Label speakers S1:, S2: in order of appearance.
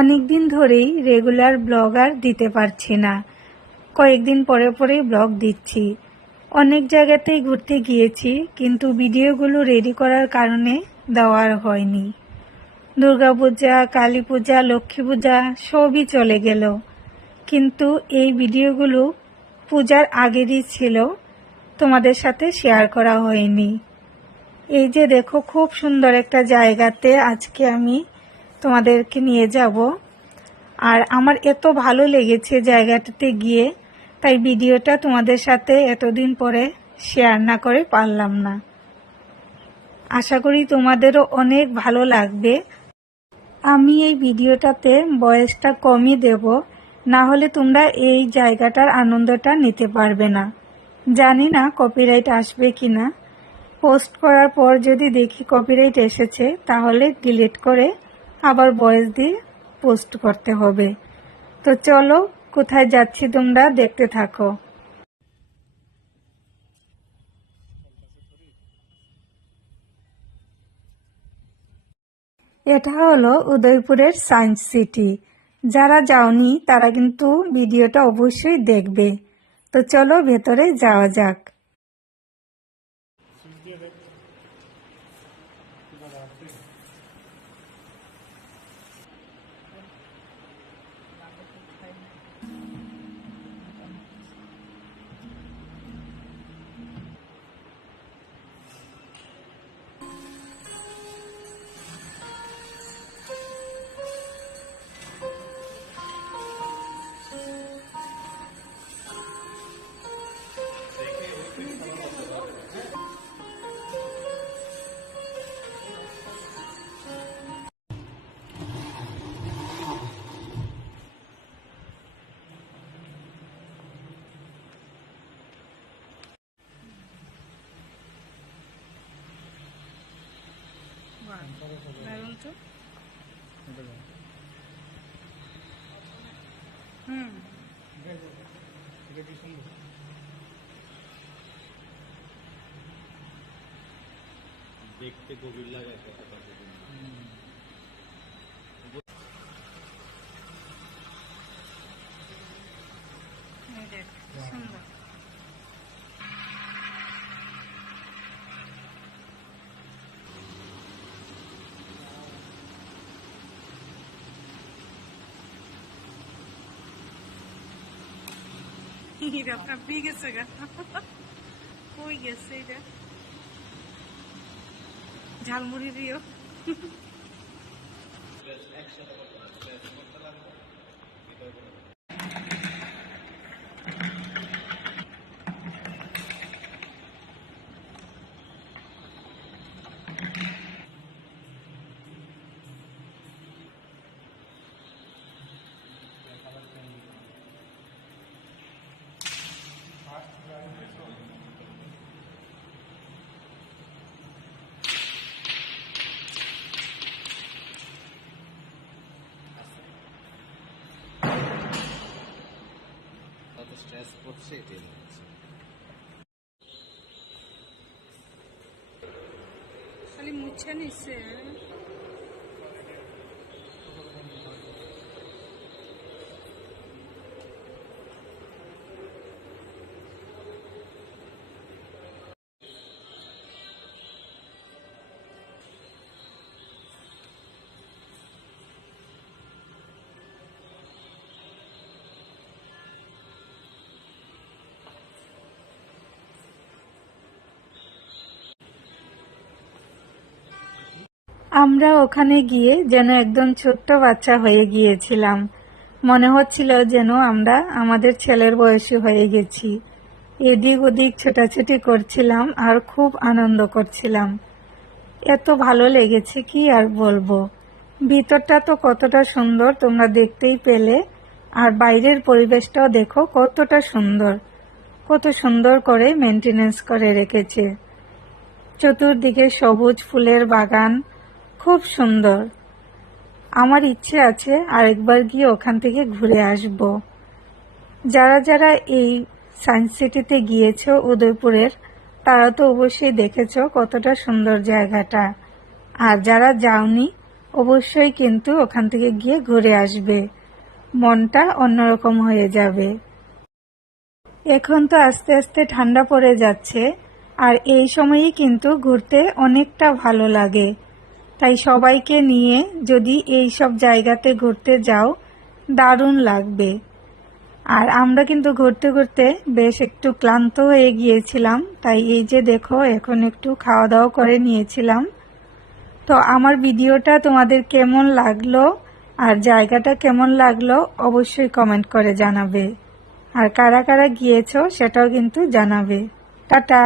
S1: অনেক দিন ধরেই রেগুলার ব্লগ আর দিতে পারছি না। কয়েকদিন পরে পরেই ব্লগ দিচ্ছি। অনেক জায়গাতেই ঘুরতে গিয়েছি, কিন্তু ভিডিওগুলো রেডি করার কারণে দেওয়ার হয়নি। দুর্গাপূজা কালী পূজা লক্ষ্মী পূজা সবই চলে গেল। কিন্তু এই ভিডিওগুলো পূজার আগেরই ছিল, তোমাদের সাথে শেয়ার করা হয়নি। এই যে দেখো, খুব সুন্দর একটা জায়গাতে আজকে আমি তোমাদেরকে নিয়ে যাব। আর আমার এত ভালো লেগেছে জায়গাটাতে গিয়ে, তাই ভিডিওটা তোমাদের সাথে এতদিন পরে শেয়ার না করে পারলাম না। আশা করি তোমাদেরও অনেক ভালো লাগবে। আমি এই ভিডিওটাতে বয়সটা কমই দেব, না হলে তোমরা এই জায়গাটার আনন্দটা নিতে পারবে না। জানি না কপিরাইট আসবে কি না পোস্ট করার পর যদি দেখি কপিরাইট এসেছে, তাহলে ডিলিট করে আবার ভয়েস দিয়ে পোস্ট করতে হবে। তো চলো, কোথায় যাচ্ছি তোমরা দেখতে থাকো। এটা হলো উদয়পুরের সায়েন্স সিটি। যারা যাওনি, তারা কিন্তু ভিডিওটা অবশ্যই দেখবে। তো চলো, ভেতরে যাওয়া যাক। দারুণ তো হুম
S2: দেখতে গভীর লাগে কতটা গভীর।
S1: এই দেখ, সুন্দর পেয়ে গেছে গা কই গেছে এটা ঝালমুড়ি দিও
S2: কত স্ট্রেস করছে এটাই হচ্ছে
S1: খালি মুছে নিছে আমরা ওখানে গিয়ে যেন একদম ছোট্ট বাচ্চা হয়ে গিয়েছিলাম। মনে হচ্ছিল যেন আমরা আমাদের ছেলের বয়সী হয়ে গেছি। এদিক ওদিক ছোটাছুটি করছিলাম আর খুব আনন্দ করছিলাম। এত ভালো লেগেছে কি আর বলব? ভিতরটা তো কতটা সুন্দর তোমরা দেখতেই পেলে, আর বাইরের পরিবেশটাও দেখো কতটা সুন্দর। কত সুন্দর করে মেনটেনেন্স করে রেখেছে। চতুর্দিকে সবুজ ফুলের বাগান খুব সুন্দর। আমার ইচ্ছে আছে আরেকবার গিয়ে ওখান থেকে ঘুরে আসব। যারা যারা এই সায়েন্স সিটিতে গিয়েছো উদয়পুরের, তারা তো অবশ্যই দেখেছ কতটা সুন্দর জায়গাটা। আর যারা যাওনি, অবশ্যই কিন্তু ওখান থেকে গিয়ে ঘুরে আসবে। মনটা অন্যরকম হয়ে যাবে। এখন তো আস্তে আস্তে ঠান্ডা পড়ে যাচ্ছে, আর এই সময়ই কিন্তু ঘুরতে অনেকটা ভালো লাগে। তাই সবাইকে নিয়ে যদি এই সব জায়গাতে ঘুরতে যাও, দারুণ লাগবে। আর আমরা কিন্তু ঘুরতে ঘুরতে বেশ একটু ক্লান্ত হয়ে গিয়েছিলাম, তাই এই যে দেখো, এখন একটু খাওয়া দাওয়া করে নিয়েছিলাম। তো আমার ভিডিওটা তোমাদের কেমন লাগল আর জায়গাটা কেমন লাগল অবশ্যই কমেন্ট করে জানাবে। আর কারা কারা গিয়েছো সেটাও কিন্তু জানাবে। টাটা!